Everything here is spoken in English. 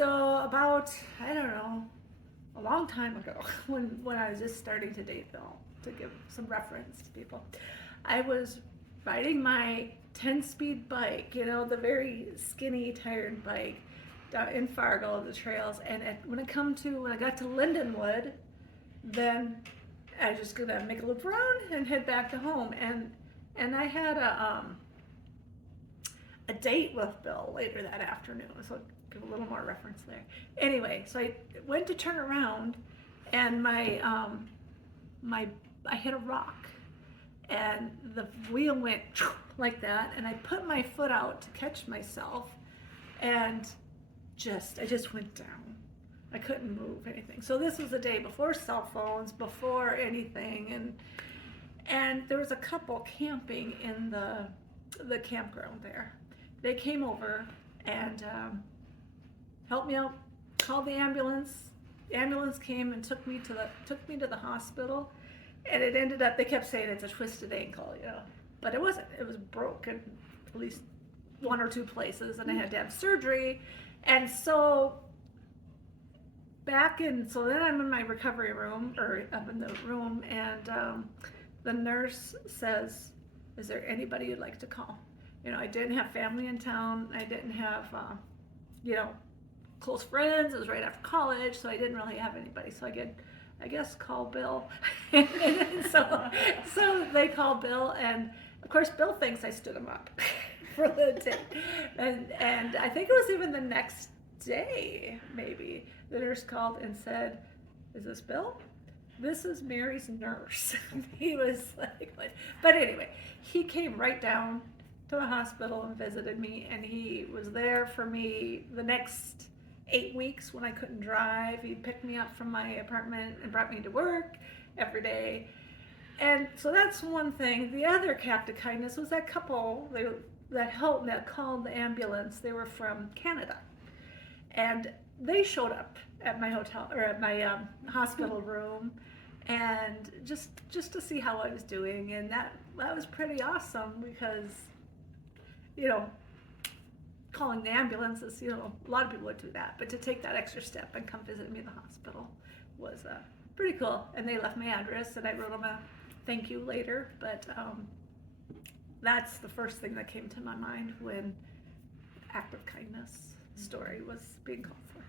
So about, I don't know, a long time ago, when I was just starting to date Bill, to give some reference to people, I was riding my 10-speed bike, the very skinny, tired bike down in Fargo, the trails. And when I got to Lindenwood, then I was just gonna make a loop around and head back to home. And I had a date with Bill later that afternoon, so I'll give a little more reference there. Anyway, so I went to turn around, and I hit a rock, and the wheel went like that, and I put my foot out to catch myself, and I just went down. I couldn't move anything. So this was the day before cell phones, before anything, and there was a couple camping in the campground there. They came over and helped me out, called the ambulance. The ambulance came and took me to the hospital, and it ended up, they kept saying it's a twisted ankle, but it wasn't. It was broken, at least one or two places, and I had to have surgery. And so so then I'm in my recovery room, or up in the room, and the nurse says, "Is there anybody you'd like to call?" I didn't have family in town. I didn't have, close friends. It was right after college, so I didn't really have anybody. So I guess call Bill. And so they called Bill, and of course Bill thinks I stood him up for the day. And I think it was even the next day, maybe, the nurse called and said, "Is this Bill? This is Mary's nurse." He was like, what? But anyway, he came right down to the hospital and visited me, and he was there for me the next 8 weeks when I couldn't drive. He picked me up from my apartment and brought me to work every day. And so that's one thing. The other act of kindness was that couple that called the ambulance. They were from Canada, and they showed up at my hotel, or at my hospital room, and just to see how I was doing. And that was pretty awesome, because calling the ambulance is, a lot of people would do that, but to take that extra step and come visit me in the hospital was pretty cool. And they left my address, and I wrote them a thank you later. But that's the first thing that came to my mind when act of kindness story was being called for.